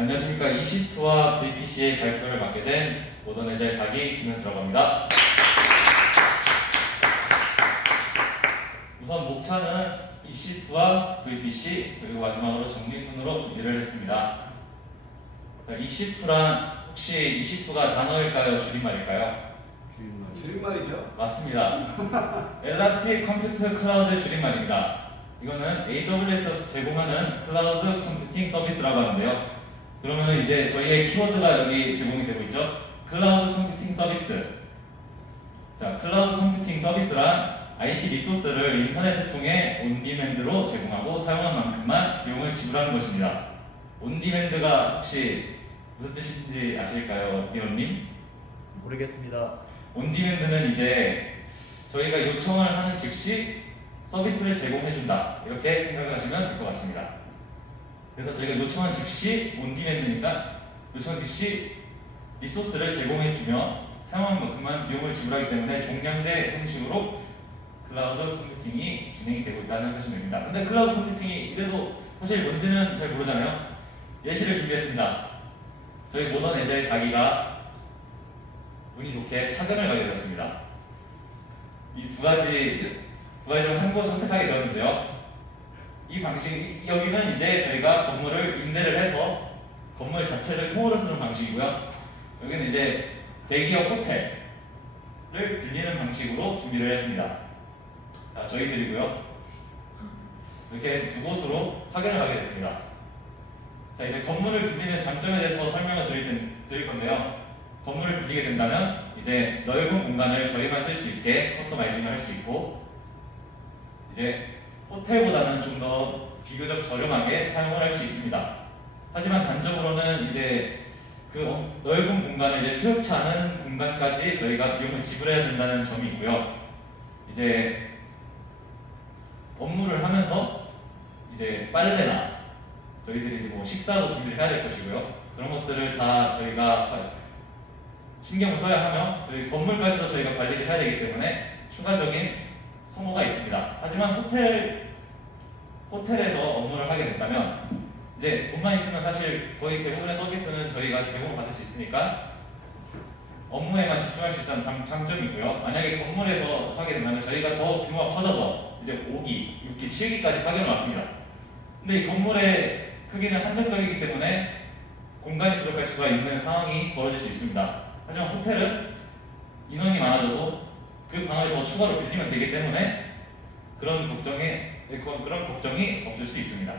안녕하십니까. EC2와 VPC의 발표를 맡게 된 모던 애자일 4기 김현수라고 합니다. 우선 목차는 EC2와 VPC 그리고 마지막으로 정리순으로 준비를 했습니다. EC2란 혹시 EC2가 단어일까요? 줄임말일까요? 줄임말이죠? 맞습니다. Elastic Compute Cloud 줄임말입니다. 이거는 AWS에서 제공하는 클라우드 컴퓨팅 서비스라고 하는데요. 그러면 이제 저희의 키워드가 여기 제공이 되고 있죠. 클라우드 컴퓨팅 서비스. 자, 클라우드 컴퓨팅 서비스란 IT 리소스를 인터넷을 통해 온디맨드로 제공하고 사용한 만큼만 비용을 지불하는 것입니다. 온디맨드가 혹시 무슨 뜻인지 아실까요, 리온님? 모르겠습니다. 온디맨드는 이제 저희가 요청을 하는 즉시 서비스를 제공해준다, 이렇게 생각을 하시면 될 것 같습니다. 그래서 저희가 요청한 즉시 온디맨드니까 요청 즉시 리소스를 제공해주며 사용한 만큼만 비용을 지불하기 때문에 종량제 형식으로 클라우드 컴퓨팅이 진행이 되고 있다는 것이 됩니다. 근데 클라우드 컴퓨팅이 이래도 사실 뭔지는 잘 모르잖아요. 예시를 준비했습니다. 저희 모던 애자의 4기가 운이 좋게 타근을 가게 되었습니다. 이 두 가지 중 한 곳을 선택하게 되었는데요. 이 방식, 여기는 이제 저희가 건물을 임대를 해서 건물 자체를 통으로 쓰는 방식이고요. 여기는 이제 대기업 호텔을 빌리는 방식으로 준비를 했습니다. 자, 저희들이고요. 이렇게 두 곳으로 파견을 가게 됐습니다. 자, 이제 건물을 빌리는 장점에 대해서 설명을 드릴 건데요. 건물을 빌리게 된다면 이제 넓은 공간을 저희만 쓸 수 있게 커스터마이징을 할 수 있고, 이제 호텔보다는 좀 더 비교적 저렴하게 사용을 할 수 있습니다. 하지만 단점으로는 이제 그 넓은 공간을 이제 필요치 않은 공간까지 저희가 비용을 지불해야 된다는 점이 있고요. 이제 업무를 하면서 이제 빨래나 저희들이 이제 뭐 식사도 준비를 해야 될 것이고요. 그런 것들을 다 저희가 신경을 써야 하며, 그리고 건물까지도 저희가 관리를 해야 되기 때문에 추가적인 소모가 있습니다. 하지만 호텔에서 업무를 하게 된다면 이제 돈만 있으면 사실 거의 대부분의 서비스는 저희가 제공을 받을 수 있으니까 업무에만 집중할 수 있다는 장점이고요. 만약에 건물에서 하게 된다면 저희가 더 규모가 커져서 이제 5기, 6기, 7기까지 파견을 왔습니다. 근데 이 건물의 크기는 한정적이기 때문에 공간이 부족할 수가 있는 상황이 벌어질 수 있습니다. 하지만 호텔은 인원이 많아져도 그 방을 더 추가로 빌리면 되기 때문에 그런 걱정이 없을 수 있습니다.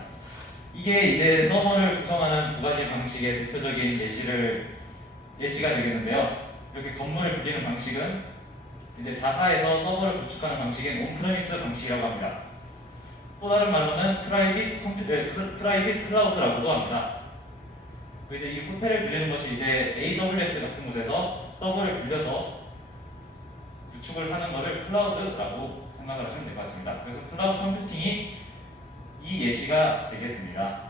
이게 이제 서버를 구성하는 두 가지 방식의 대표적인 예시가 되겠는데요. 이렇게 건물을 빌리는 방식은 이제 자사에서 서버를 구축하는 방식인 온프레미스 방식이라고 합니다. 또 다른 말로는 프라이빗 클라우드라고도 합니다. 이제 이 호텔을 빌리는 것이 이제 AWS 같은 곳에서 서버를 빌려서 구축을 하는 것을 클라우드라고 생각을 하시면 될 것 같습니다. 그래서 클라우드 컴퓨팅이 이 예시가 되겠습니다.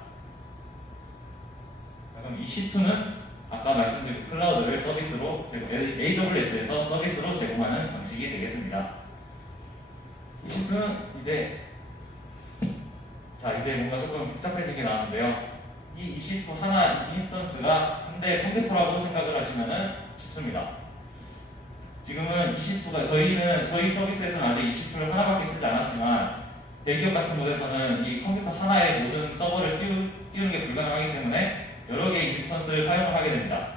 그럼 EC2는 아까 말씀드린 클라우드를 서비스로 AWS에서 서비스로 제공하는 방식이 되겠습니다. EC2는 이제 뭔가 조금 복잡해지게 나왔는데요. 이 EC2 하나 인스턴스가 한 대의 컴퓨터라고 생각을 하시면 쉽습니다. 지금은 EC2가 저희 서비스에서는 아직 EC2를 하나밖에 쓰지 않았지만 대기업 같은 곳에서는 이 컴퓨터 하나에 모든 서버를 띄우는 게 불가능하기 때문에 여러 개의 인스턴스를 사용을 하게 됩니다.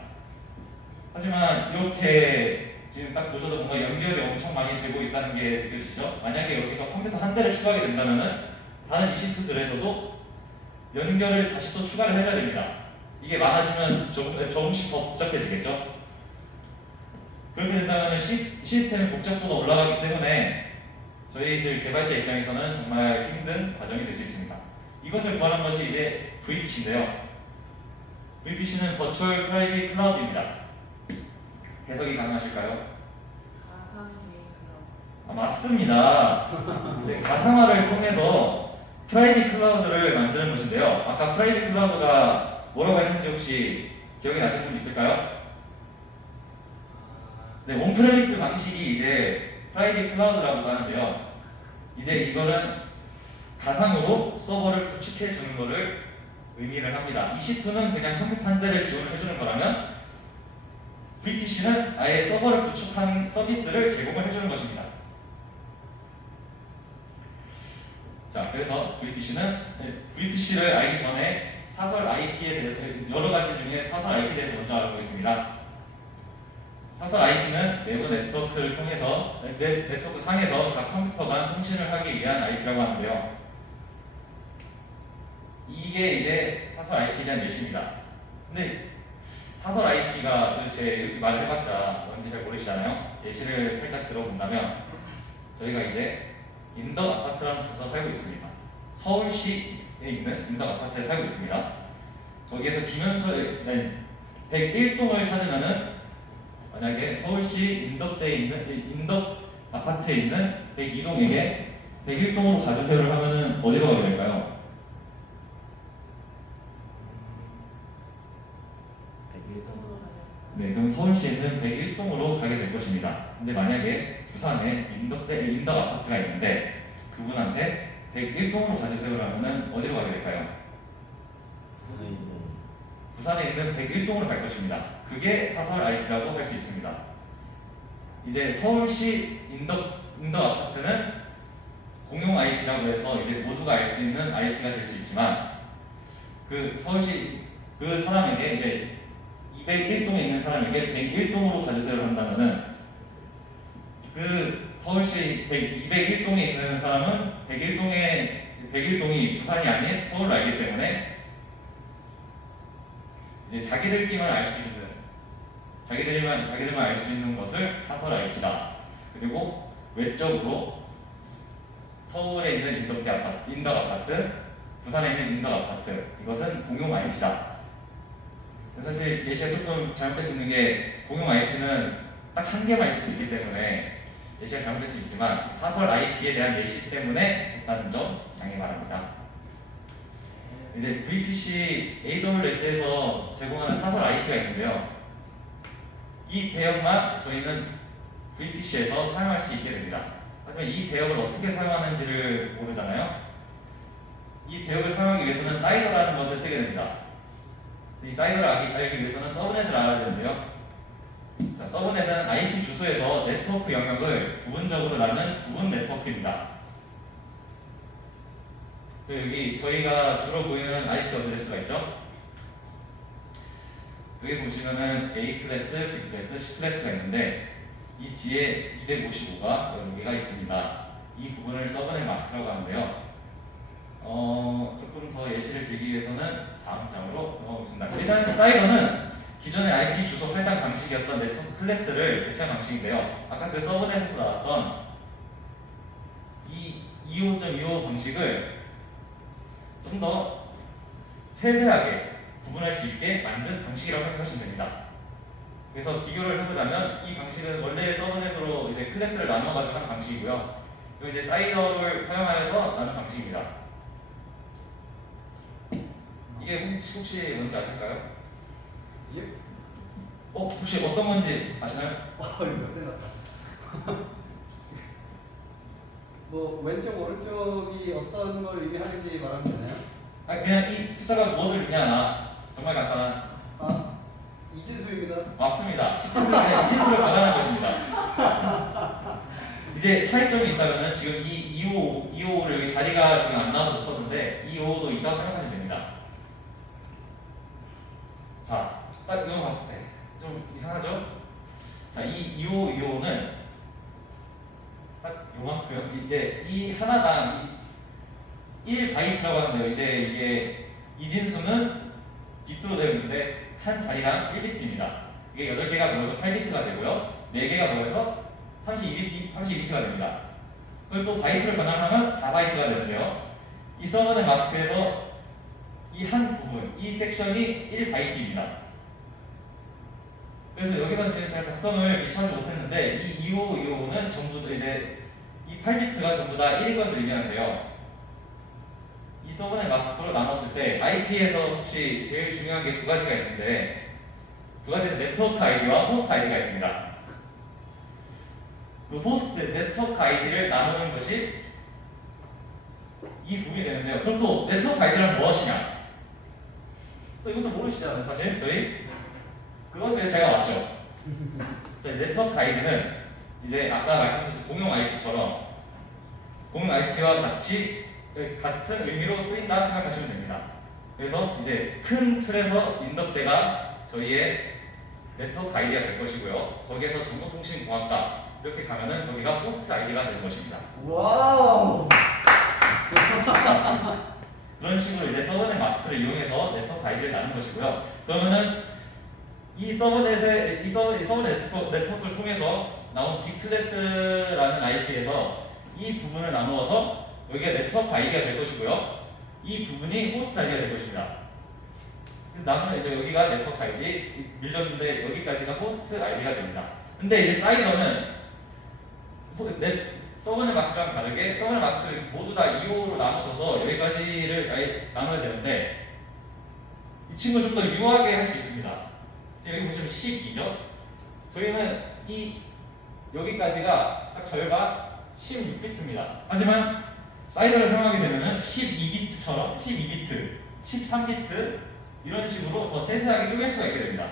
하지만 이렇게 지금 딱 보셔도 뭔가 연결이 엄청 많이 되고 있다는 게 느껴지시죠? 만약에 여기서 컴퓨터 한 대를 추가하게 된다면 다른 EC2들에서도 연결을 다시 또 추가를 해줘야 됩니다. 이게 많아지면 조금씩 더 복잡해지겠죠? 그렇게 된다면 시스템의 복잡도가 올라가기 때문에 저희들 개발자 입장에서는 정말 힘든 과정이 될 수 있습니다. 이것을 구하는 것이 이제 VPC인데요. VPC는 Virtual Private Cloud입니다. 해석이 가능하실까요? 가상 개인 클라우드. 맞습니다. 네, 가상화를 통해서 프라이빗 클라우드를 만드는 것인데요. 아까 프라이빗 클라우드가 뭐라고 했는지 혹시 기억이 나시는 분 있을까요? 네, 온프레미스 방식이 이제 프라이빗 클라우드라고 하는데요. 이제 이거는 가상으로 서버를 구축해 주는 거를 의미를 합니다. EC2는 그냥 컴퓨터 한 대를 지원해주는 거라면 VPC는 아예 서버를 구축한 서비스를 제공을 해주는 것입니다. 자, 그래서 VPC를 알기 전에 사설 IP에 대해서 여러 가지 중에 사설 IP에 대해서 먼저 알아보겠습니다. 사설 IP는 내부 네트워크를 통해서 네트워크 상에서 각 컴퓨터 간 통신을 하기 위한 IP라고 하는데요. 이게 이제 사설 IP에 대한 예시입니다. 근데 사설 IP가 도대체 이렇게 말을 해봤자 뭔지 잘 모르시잖아요. 예시를 살짝 들어본다면 저희가 이제 인덕 아파트라는 곳에서 살고 있습니다. 서울시에 있는 인덕 아파트에 살고 있습니다. 거기에서 김현철 101동을 찾으면은 만약에 서울시 인덕대에 있는 인덕 아파트에 있는 102동에게 101동으로 가주세요를 하면은 어디로 가게 될까요? 101동. 네, 그럼 서울시에 있는 101동으로 가게 될 것입니다. 근데 만약에 부산에 인덕 아파트가 있는데 그분한테 101동으로 가주세요라면은 어디로 가게 될까요? 부산에 있는 부산에 있는 101동으로 갈 것입니다. 그게 사설 IP라고 할 수 있습니다. 이제 서울시 인덕 아파트는 공용 IP라고 해서 이제 모두가 알 수 있는 IP가 될 수 있지만 그 서울시 그 사람에게 이제 201동에 있는 사람에게 101동으로 가주세요를 한다면은 그 서울시 201동에 있는 사람은 101동이 부산이 아닌 서울을 알기 때문에 이제 자기들끼리만 알 수 있는 자기들만 알 수 있는 것을 사설 IP다. 그리고 외적으로 서울에 있는 인덕 아파트, 부산에 있는 인덕 아파트 이것은 공용 IP다. 사실 예시가 조금 잘못될 수 있는 게 공용 IP는 딱 한 개만 있을 수 있기 때문에 예시가 잘못될 수 있지만 사설 IP에 대한 예시 때문에 했다는 점 양해 바랍니다. 이제 VPC AWS에서 제공하는 사설 IP가 있는데요. 이 대역만 저희는 VPC에서 사용할 수 있게 됩니다. 하지만 이 대역을 어떻게 사용하는지를 모르잖아요. 이 대역을 사용하기 위해서는 사이더라는 것을 쓰게 됩니다. 이 사이더를 알기 위해서는 서브넷을 알아야 되는데요. 자, 서브넷은 IP 주소에서 네트워크 영역을 부분적으로 나눈 부분 네트워크입니다. 여기 저희가 주로 보이는 IP 어드레스가 있죠. 여기 보시면은 A 클래스, B 클래스, C 클래스가 있는데 이 뒤에 255가 여러 개가 있습니다. 이 부분을 서브넷 마스크라고 하는데요. 조금 더 예시를 들기 위해서는 다음 장으로 넘어가겠습니다. 일단 사이더는 기존의 IP 주소 할당 방식이었던 네트워크 클래스를 대체한 방식인데요. 아까 그 서브넷에서 나왔던 이 25.25 방식을 좀 더 세세하게 구분할 수 있게 만든 방식이라고 생각하시면 됩니다. 그래서 비교를 해보자면 이 방식은 원래 서브넷으로 이제 클래스를 나눠가지고 하는 방식이고요. 그리고 이제 사이더를 사용하여서 나눈 방식입니다. 이게 혹시 뭔지 아실까요? 예? 혹시 어떤 건지 아시나요? 이거 끝났다. 뭐 왼쪽 오른쪽이 어떤 걸 의미하는지 말하면 되나요? 그냥 이 숫자가 무엇을 의미하나 정말 간단한 이진수입니다. 맞습니다. 10%의 힌트를 받아낸 것입니다. 이제 차이점이 있다면은 지금 이 255를 여기 자리가 지금 안 나와서 못 썼는데 255도 있다고 생각하시면 됩니다. 자, 딱 이거 봤을 때 좀 이상하죠? 자, 이 2525는 딱 요만큼 이제 이 하나당 1바이트라고 하는데요. 이제 이게 이진수는 비트로 되어 있는데 한 자리당 1비트입니다. 이게 8개가 모여서 8비트가 되고요. 4개가 모여서 32비트가 됩니다. 그리고 또 바이트를 변환하면 4바이트가 되는데요. 이 서브넷 마스크에서 이 한 부분, 이 섹션이 1바이트입니다. 그래서 여기서 지금 제가 작성을 미처 하지 못했는데 이 2525는 전부 다 이제 이 8비트가 전부 다 1인 것을 의미하는데요. 이 서브넷 마스크로 나눴을 때 IP에서 혹시 제일 중요한 게 두 가지가 있는데 두 가지는 네트워크 아이디와 호스트 아이디가 있습니다. 그 호스트 네트워크 아이디를 나누는 것이 이 부분이 되는데요. 그럼 또 네트워크 아이디란 무엇이냐? 또 이것도 모르시잖아요, 사실 저희. 그것을 제가 왔죠. 저희 네트워크 아이디는 이제 아까 말씀드린 공용 IP처럼 공용 IP와 같은 의미로 쓰인다 생각하시면 됩니다. 그래서 이제 큰 틀에서 인덕대가 저희의 네트워크 아이디가 될 것이고요. 거기에서 정보통신공학과 이렇게 가면은 여기가 호스트 아이디가 될 것입니다. 와우. 그런 식으로 이제 서버넷 마스크를 이용해서 네트워크 아이디를 나눈 것이고요. 그러면은 이 서버넷의 서버넷 네트워크를 통해서 나온 B클래스라는 IP에서 이 부분을 나누어서 여기가 네트워크 아이디가 될 것이고요. 이 부분이 호스트 아이디가 될 것입니다. 그래서 남은 이제 여기가 네트워크 아이디 밀렸는데 여기까지가 호스트 아이디가 됩니다. 근데 이제 사이더는 서버넷 마스크랑 다르게 서버넷 마스크를 모두 다 2호로 나눠줘서 여기까지를 나눠야 되는데 이 친구를 좀 더 유하게 할 수 있습니다. 여기 보시면 12죠? 저희는 이 여기까지가 딱 절반 16비트입니다. 하지만 사이더를 사용하게 되면 12비트처럼 12비트, 13비트 이런 식으로 더 세세하게 쪼갤 수가 있게 됩니다.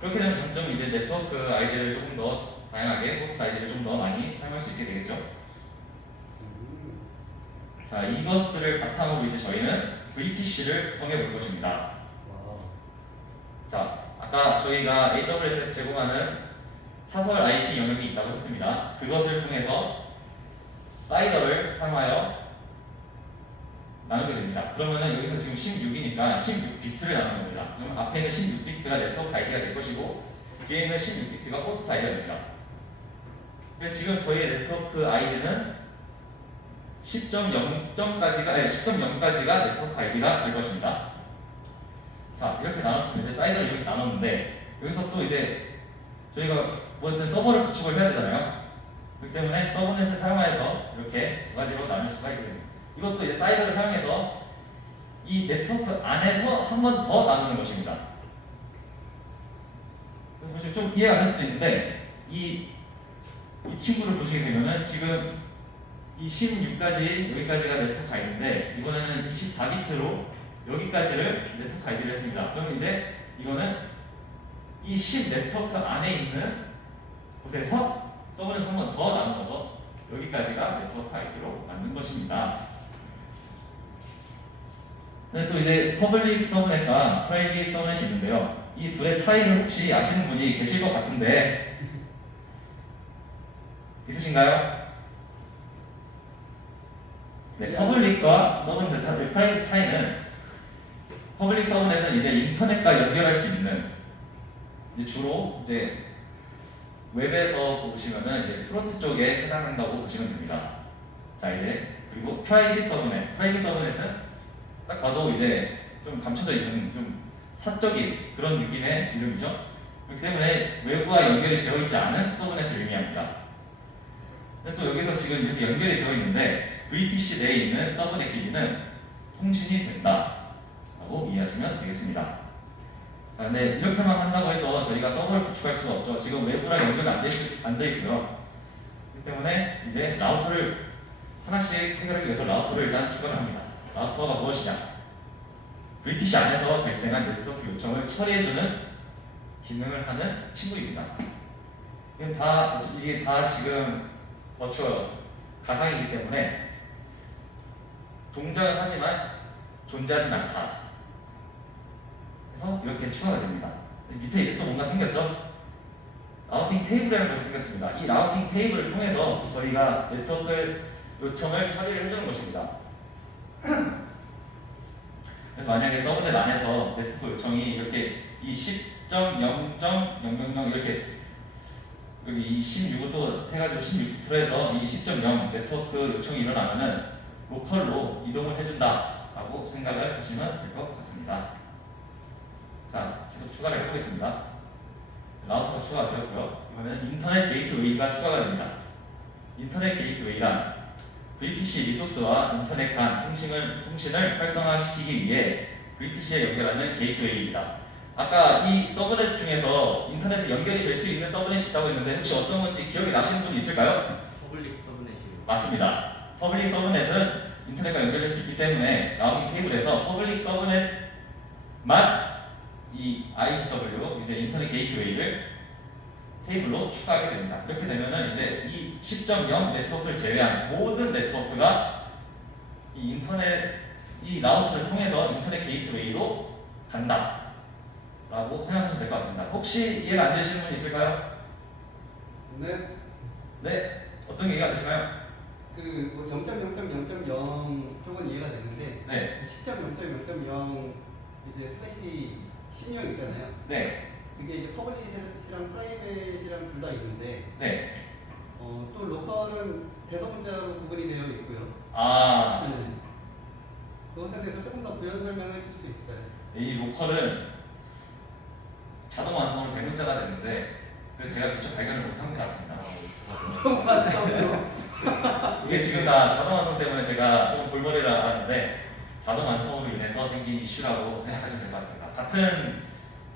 그렇게 되면 점점 이제 네트워크 아이디를 조금 더 다양하게 호스트 아이디를 좀 더 많이 사용할 수 있게 되겠죠. 자, 이것들을 바탕으로 이제 저희는 VPC를 구성해 볼 것입니다. 와우. 자, 아까 저희가 AWS에서 제공하는 사설 IP 영역이 있다고 했습니다. 그것을 통해서 사이더를 사용하여 나누게 됩니다. 그러면은 여기서 지금 16이니까 16비트를 나누는 겁니다. 그럼 앞에 있는 16비트가 네트워크 아이디가 될 것이고 뒤에 있는 16비트가 호스트 아이디가 됩니다. 그래서 지금 저희 네트워크 아이디는 10.0까지가 네트워크 아이디가 될 것입니다. 자, 이렇게 나눴습니다. 이제 사이더를 여기서 나눴는데 여기서 또 이제 저희가 뭐든 서버를 구축을 해야 되잖아요. 그렇기 때문에 서버넷을 사용해서 이렇게 두 가지로 나눌 수가 있게 됩니다. 이것도 이제 사이더를 사용해서 이 네트워크 안에서 한 번 더 나누는 것입니다. 좀 이해가 안 될 수도 있는데 이 친구를 보시게 되면은 지금 이 16까지 여기까지가 네트워크 아이디인데 이번에는 24비트로 여기까지를 네트워크 아이디를 했습니다. 그럼 이제 이거는 이 10 네트워크 안에 있는 곳에서 서버넷을 한 번 더 나누어서 여기까지가 네트워크 아이디로 만든 것입니다. 근데 또 이제 퍼블릭 서브넷과 프라이빗 서브넷이 있는데요. 이 둘의 차이를 혹시 아시는 분이 계실 것 같은데 있으신가요? 네, 퍼블릭과 서브넷의 프라이빗 차이는 퍼블릭 서브넷은 이제 인터넷과 연결할 수 있는 이제 주로 이제 웹에서 보시면은 이제 프론트 쪽에 해당한다고 보시면 됩니다. 자, 이제 그리고 프라이빗 서브넷은 딱 봐도 이제 좀 감춰져 있는 좀 사적인 그런 느낌의 이름이죠. 그렇기 때문에 외부와 연결이 되어 있지 않은 서브넷을 의미합니다. 근데 또 여기서 지금 이렇게 연결이 되어 있는데 VPC 내에 있는 서브넷끼리는 통신이 된다라고 이해하시면 되겠습니다. 자, 근데 이렇게만 한다고 해서 저희가 서버를 구축할 수가 없죠. 지금 외부랑 연결이 안 돼 있고요. 그렇기 때문에 이제 라우터를 하나씩 해결하기 위해서 라우터를 일단 추가를 합니다. 라우터가 무엇이냐? VPC 안에서 발생한 네트워크 요청을 처리해주는 기능을 하는 친구입니다. 이게 다 지금 버추얼 가상이기 때문에 동작은 하지만 존재하진 않다. 그래서 이렇게 추가가 됩니다. 밑에 이제 또 뭔가 생겼죠? 라우팅 테이블이라는 것이 생겼습니다. 이 라우팅 테이블을 통해서 저희가 네트워크 요청을 처리를 해주는 것입니다. 그래서 만약에 서브넷 안에서 네트워크 요청이 이렇게 이 10.0.000 이렇게 여기 이 16을 또 해가지고 16비트로 해서 이 10.0 네트워크 요청이 일어나면은 로컬로 이동을 해준다라고 생각을 하시면 될 것 같습니다. 자, 계속 추가를 해보겠습니다. 라우터가 추가가 되었고요. 이번에는 인터넷 게이트웨이가 추가가 됩니다. 인터넷 게이트웨이란 VPC 리소스와 인터넷 간 통신을 활성화시키기 위해 VPC에 연결하는 게이트웨이입니다. 아까 이 서브넷 중에서 인터넷에 연결이 될 수 있는 서브넷이 있다고 했는데 혹시 어떤 건지 기억이 나시는 분이 있을까요? 퍼블릭 서브넷이요. 맞습니다. 퍼블릭 서브넷은 인터넷과 연결될 수 있기 때문에 라우팅 테이블에서 퍼블릭 서브넷만 이 IGW 이제 인터넷 게이트웨이를 테이블로 추가하게 됩니다. 이렇게 되면은 이제 이 10.0 네트워크를 제외한 모든 네트워크가 이 인터넷 이 라우터를 통해서 인터넷 게이트웨이로 간다라고 생각하시면 될 것 같습니다. 혹시 이해가 안 되시는 분 있을까요? 네. 네, 어떤 게 이해가 되시나요? 그 0.0.0.0 쪽은 이해가 되는데 네, 10.0.0.0 이제 슬래시 16 있잖아요. 네, 그게 이제 퍼블리시랑 프라이빗이랑 둘 다 있는데 네. 또 로컬은 대소문자로 구분이 되어 있고요. 아, 네. 그것에 대해서 조금 더 부연 설명해 줄 수 있을까요? 이 로컬은 자동 완성으로 대문자가 되는데 그래서 제가 미처 발견을 못한 것 같습니다. 정말 이게 지금 다 자동 완성 때문에 제가 조금 골머리를 앓았는데 자동 완성으로 인해서 생긴 이슈라고 생각하시면 될 것 같습니다. 같은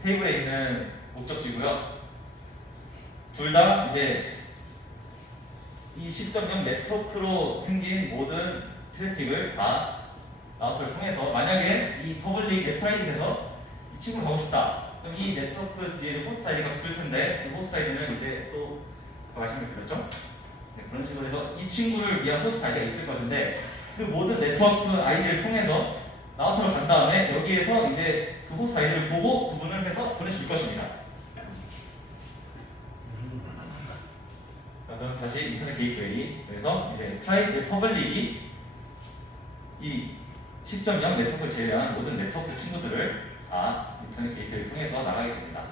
테이블에 있는 목적지고요. 둘 다 이제 이 10.0 네트워크로 생긴 모든 트래픽을 다 라우터를 통해서 만약에 이 퍼블릭 프라이빗에서 이 친구를 가고 싶다. 그럼 이 네트워크 뒤에는 호스트 아이디가 붙을 텐데 이 호스트 아이디는 이제 또 아까 말씀드렸죠? 네, 그런 식으로 해서 이 친구를 위한 호스트 아이디가 있을 것인데 그 모든 네트워크 아이디를 통해서 라우터로 간 다음에 여기에서 이제 그 호스트 아이디를 보고 구분을 해서 보내줄 것입니다. 자, 그럼 다시 인터넷 게이트웨이 그래서 이제 퍼블릭이 이 10.0 네트워크를 제외한 모든 네트워크 친구들을 다 인터넷 게이트웨이를 통해서 나가게 됩니다.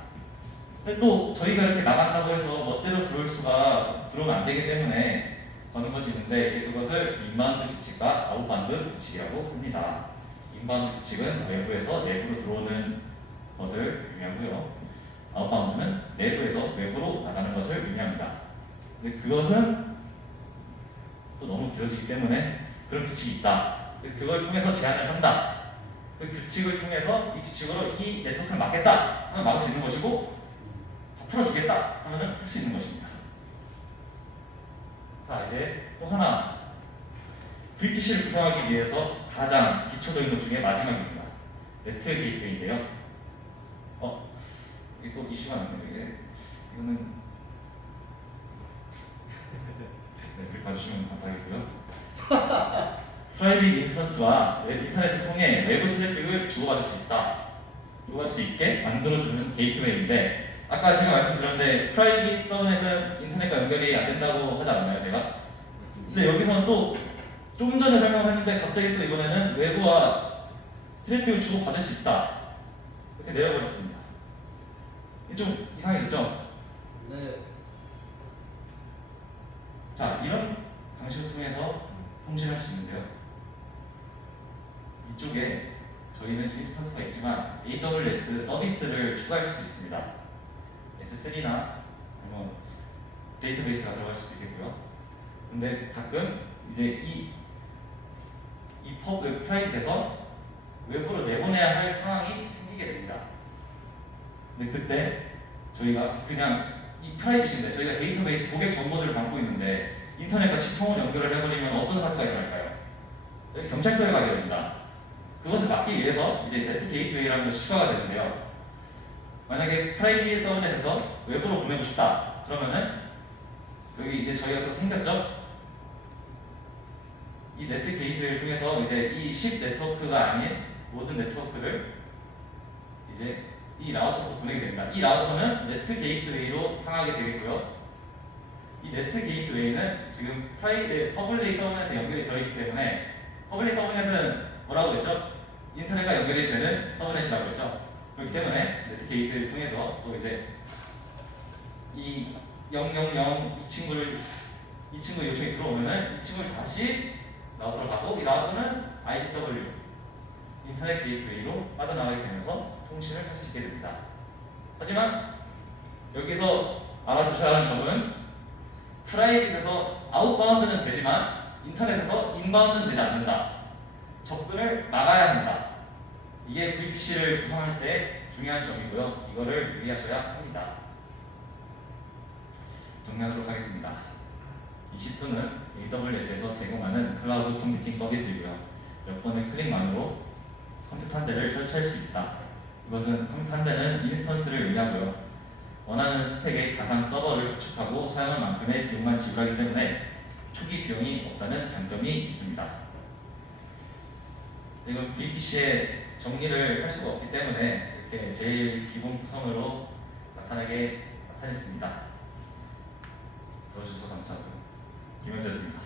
근데 또 저희가 이렇게 나간다고 해서 멋대로 들어오면 안 되기 때문에 거는 것이 있는데 이제 그것을 인바운드 규칙과 아웃바운드 규칙이라고 합니다. 인바운드 규칙은 외부에서 내부로 들어오는 것을 의미하고요. 아웃바운드는 내부에서 외부로 나가는 것을 의미합니다. 근데 그것은 또 너무 길어지기 때문에 그런 규칙이 있다. 그래서 그걸 통해서 제한을 한다. 그 규칙을 통해서 이 규칙으로 이 네트워크를 막겠다 하면 막을 수 있는 것이고 풀어주겠다 하면 풀 수 있는 것입니다. 자, 이제 또 하나 VPC를 구성하기 위해서 가장 기초적인 것 중에 마지막입니다. 네트 게이트웨이인데요. 이게 또 이슈가 났네요. 이거는 네, 이렇게 봐주시면 감사하겠고요. 프라이빗 인스턴스와 인터넷을 통해 외부 트래픽을 주고받을 수 있다. 주고받을 수 있게 만들어주는 게이트웨이인데 아까 제가 말씀드렸는데 프라이빗 서브넷은 인터넷과 연결이 안 된다고 하지 않았나요, 제가? 근데 여기서는 또 조금 전에 설명했는데 갑자기 또 이번에는 외부와 트래픽을 주고받을 수 있다. 이렇게 내려버렸습니다. 이게 좀 이상해졌죠? 네. 자, 이런 방식을 통해서 통신할 수 있는데요. 이쪽에 저희는 인스턴스가 있지만 AWS 서비스를 추가할 수도 있습니다. S3나 아니면 데이터베이스가 들어갈 수도 있겠고요. 근데 가끔 이제 이 프라이빗에서 외부로 내보내야 할 상황이 생기게 됩니다. 근데 그때 저희가 그냥 이 프라이빗인데 저희가 데이터베이스 고객 정보들을 담고 있는데 인터넷과 직통을 연결을 해버리면 어떤 사태가 일어날까요? 여기 경찰서에 가게 됩니다. 그것을 막기 위해서 이제 네트 게이트웨이라는 것이 추가가 되는데요. 만약에 프라이빗 서브넷에서 외부로 보내고 싶다. 그러면은 여기 이제 저희가 또 생겼죠? 이 네트 게이트웨이를 통해서 이제 이 10 네트워크가 아닌 모든 네트워크를 이제 이 라우터로 보내게 됩니다. 이 라우터는 네트 게이트웨이로 향하게 되겠고요. 이 네트 게이트웨이는 지금 퍼블릭 서브넷에 연결이 되어 있기 때문에 퍼블릭 서브넷은 뭐라고 했죠? 인터넷과 연결이 되는 서브넷이라고 했죠. 그렇기 때문에 네트 게이트웨이를 통해서 또 이제 이 000 이 친구 요청이 들어오면은 이 친구를 다시 라우터로 가고 이 라우터는 IGW 인터넷 게이트웨이로 빠져나가게 되면서 통신을 할 수 있게 됩니다. 하지만 여기서 알아두셔야 하는 점은 프라이빗에서 아웃바운드는 되지만 인터넷에서 인바운드는 되지 않는다. 접근을 막아야 한다. 이게 VPC를 구성할 때 중요한 점이고요. 이거를 유의하셔야 합니다. 정리하도록 하겠습니다. EC2는 AWS에서 제공하는 클라우드 컴퓨팅 서비스이고요. 몇 번의 클릭만으로 컴퓨터 한 대를 설치할 수 있다. 이것은 컴퓨터 한 대는 인스턴스를 의미하고요. 원하는 스펙의 가상 서버를 구축하고 사용할 만큼의 비용만 지불하기 때문에 초기 비용이 없다는 장점이 있습니다. 이건 VPC의 정리를 할 수가 없기 때문에 이렇게 제일 기본 구성으로 나타냈습니다. 들어주셔서 감사하고요. 김현수였습니다.